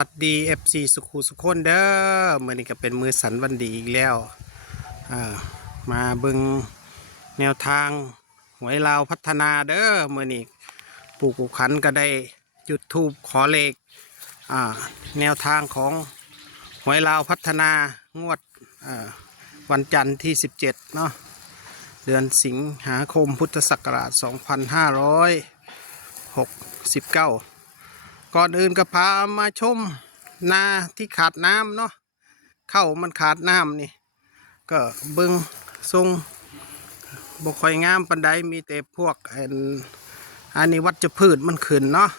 สวัสดี FC สุขุสุขคนเด้อมื่อนี้ก็เป็นมือสันวันดีอีกแล้วมาเบิ่งแนวทางหวยลาวพัฒนาเด้อมื่อนี้ปู่กุขันก็ได้จุดธูปขอเลขแนวทางของหวยลาวพัฒนางวดวันจันทร์ที่17เนาะเดือนสิงหาคมพุทธศักราช2569ก่อนอื่นก็พามาชมนาที่ขาดน้ำเนาะเข้ามันขาดน้ำนี่ก็เบิ่งทรงบ่ค่อยงามปานใดมีแต่พวกอันนี้วัชพืชมันขึ้นเนาะ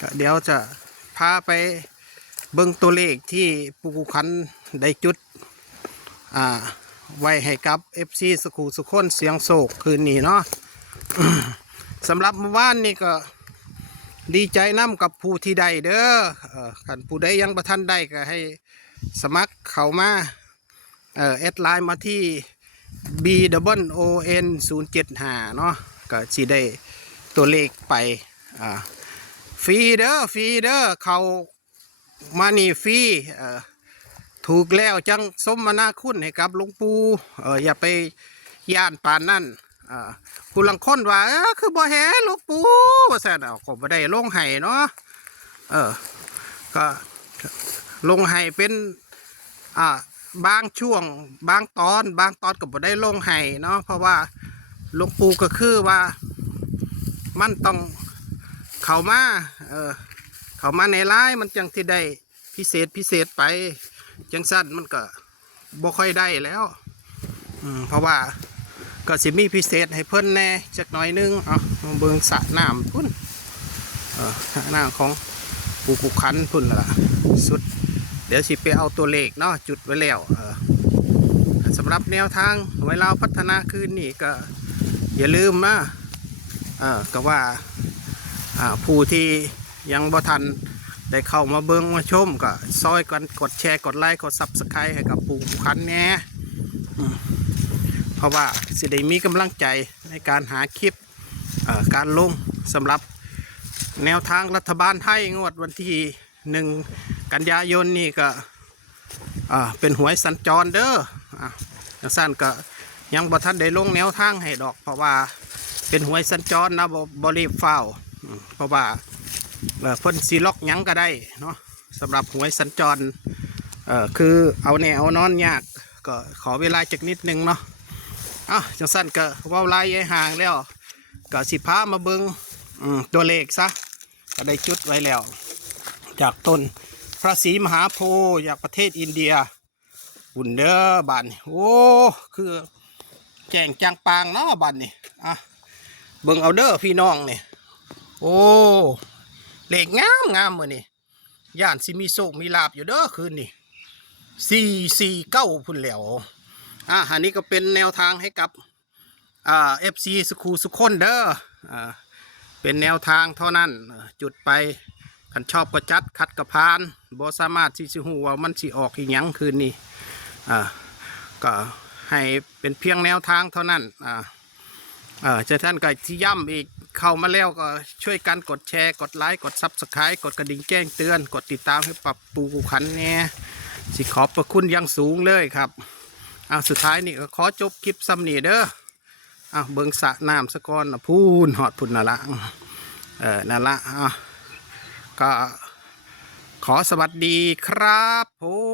ก็เดี๋ยวจะพาไปเบิ่งตัวเลขที่ปู่กุขันได้จุดไว้ให้กับ FC สุขุสุขคนเสียงโศกคืนนี้เนาะสำหรับเมื่อวานนี่ก็ดีใจน้ำกับผู้ที่ได้เด้อกันผู้ใดยังประทันได้ก็ให้สมัครเข้ามาแอดไลน์มาที่ BOON 075เนาะก็สิได้ตัวเลขไปฟรีเด้อเขามานี่ฟรีถูกแล้วจังสมนาคุณให้กับหลวงปู่อย่าไปย่านปานนั่นผู้ลังคนว่าคือบ่แห่หลวงปู่ว่าแซ่นก็บ่ได้ลงให้เนาะก็ลงให้เป็นบางช่วงบางตอนก็บ่ได้ลงให้เนาะเพราะว่าหลวงปู่ก็คือว่ามันต้องเข้ามาในไลน์มันจังที่ได้พิเศษไปจังสั้นมันก็บ่ค่อยได้แล้วเพราะว่าก็สิมีพิเศษให้เพิ่นแน่จักหน่อยนึงเบิ่งสระน้ำพุ่นสระน้ำของปู่กุขันพุ่นล่ะสุดเดี๋ยวสิไปเอาตัวเลขเนาะจุดไว้แล้วสำหรับแนวทางหวยลาวพัฒนาคืนนี้ก็อย่าลืมนะก็ว่าผู้ที่ยังบ่ทันได้เข้ามาเบิ่งมาชมก็ซอยกันกดแชร์กดไลค์กด Subscribe ให้กับปู่กุขันแน่เพราะว่าสิได้มีกำลังใจในการหาคลิปการลงสำหรับแนวทางรัฐบาลไทยงวดวันที่1 กันยายนนี่ก็เป็นหวยสัญจรเด้อสั้นก็ยังบ่ทันได้ลงแนวทางให้ดอกเพราะว่าเป็นหวยสัญจรนะบ่รีบเฝ้าเพราะว่าเพิ่นสิล็อกยังก็ได้เนาะสำหรับหวยสัญจรคือเอาแนวนอนยากก็ขอเวลาจักนิดนึงเนาะจังสั้นก็ว่าลายห่างแล้วก็สิพามาเบิ้งตัวเลขซะก็ได้จุดไว้แล้วจากต้นพระศรีมหาโพธิ์จากประเทศอินเดียบุญเด้อบ้านนี่โอ้คือแจ้งจางปางเนาะบ้านนี่เบิ้งเอาเด้อพี่น้องนี่โอ้เลขงามมื้อนี่ย่านสิมีโชคมีลาภอยู่เด้อคืนนี่449พุ่นแล้วอันนี้ก็เป็นแนวทางให้กับFC สุขุสุขคนเด้อเป็นแนวทางเท่านั้นจุดไปขันชอบก็จัดคัดกระพานบ่สามารถที่จะหูว่ามันสิออกอีกหยังคืนนี้ก็ให้เป็นเพียงแนวทางเท่านั้นจะท่านก็ที่ย้ำอีกเข้ามาแล้วก็ช่วยกันกดแชร์กดไลค์กด Subscribe กดกระดิ่งแจ้งเตือนกดติดตามให้ปรับปู่กุขันเนี่ยสิขอบพระคุณอย่างสูงเลยครับสุดท้ายนี่ก็ขอจบคลิปซ้ำนี่เด้อเบิ่งสระน้ำสะก้อนพูนหอดพุ่นนั่นละนั่นละก็ขอสวัสดีครับผม